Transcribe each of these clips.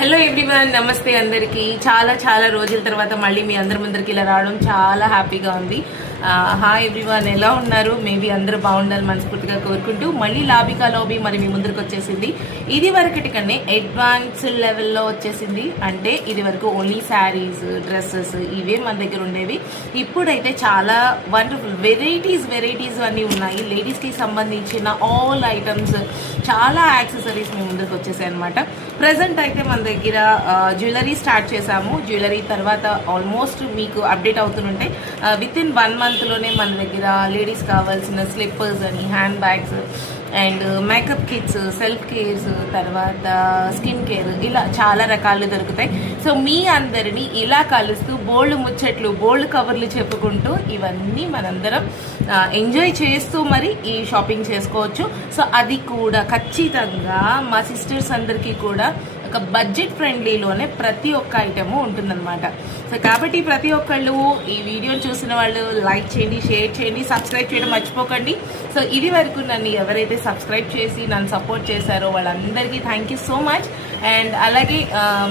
Hello everyone, నమస్తే అందరికీ. చాలా చాలా రోజుల తర్వాత మళ్ళీ మీ అందరి ముందరికి ఇలా రావడం చాలా హ్యాపీగా ఉంది. హాయ్ ఎవ్రీవన్, ఎలా ఉన్నారు? మేబీ అందరూ బాగుండాలి మనస్ఫూర్తిగా కోరుకుంటూ మళ్ళీ లాబికా లాబీ మరి మీ ముందరికి వచ్చేసింది. ఇది వరకటి కన్నా అడ్వాన్స్డ్ లెవెల్లో వచ్చేసింది. అంటే ఇది వరకు ఓన్లీ శారీస్, డ్రెస్సెస్ ఇవే మన దగ్గర ఉండేవి. ఇప్పుడైతే చాలా వండర్ఫుల్ వెరైటీస్ అన్నీ ఉన్నాయి. లేడీస్కి సంబంధించిన ఆల్ ఐటమ్స్, చాలా యాక్సెసరీస్ మీ ముందుకు వచ్చేసాయి అనమాట. ప్రజెంట్ అయితే మన దగ్గర జ్యువెలరీ స్టార్ట్ చేసాము. జ్యువెలరీ తర్వాత ఆల్మోస్ట్ మీకు అప్డేట్ అవుతుంటే విత్ ఇన్ 1 monthలోనే మన దగ్గర లేడీస్ కావాల్సిన స్లిప్పర్స్ అని, handbags and makeup kits, self cares, తర్వాత స్కిన్ కేర్, ఇలా చాలా రకాలు దొరుకుతాయి. సో మీ అందరినీ ఇలా కలుస్తూ బోల్డ్ ముచ్చట్లు, బోల్డ్ కవర్లు చెప్పుకుంటూ ఇవన్నీ మనందరం ఎంజాయ్ చేస్తూ మరి ఈ షాపింగ్ చేసుకోవచ్చు. సో అది కూడా ఖచ్చితంగా మా సిస్టర్స్ అందరికీ కూడా ఒక బడ్జెట్ ఫ్రెండ్లీలోనే ప్రతి ఒక్క ఐటము ఉంటుందన్నమాట. సో కాబట్టి ప్రతి ఒక్కళ్ళు ఈ వీడియోని చూసిన వాళ్ళు లైక్ చేయండి, షేర్ చేయండి, సబ్స్క్రైబ్ చేయడం మర్చిపోకండి. సో ఇది వరకు నన్ను ఎవరైతే సబ్స్క్రైబ్ చేసి నన్ను సపోర్ట్ చేశారో వాళ్ళందరికీ thank you so much. And అలాగే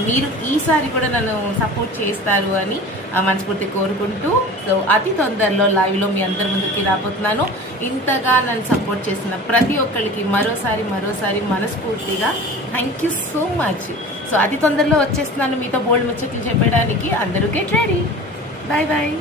మీరు ఈసారి కూడా నన్ను సపోర్ట్ చేస్తారు అని మనస్ఫూర్తి కోరుకుంటూ, సో అతి తొందరలో లైవ్లో మీ అందరి ముందుకి రాబోతున్నాను. ఇంతగా నన్ను సపోర్ట్ చేసిన ప్రతి ఒక్కరికి మరోసారి మనస్ఫూర్తిగా thank you so much. So అతి తొందరలో వచ్చేస్తున్నాను మీతో బోల్డ్ ముచ్చట్లు చెప్పడానికి. అందరూ గెట్ రెడీ. Bye bye.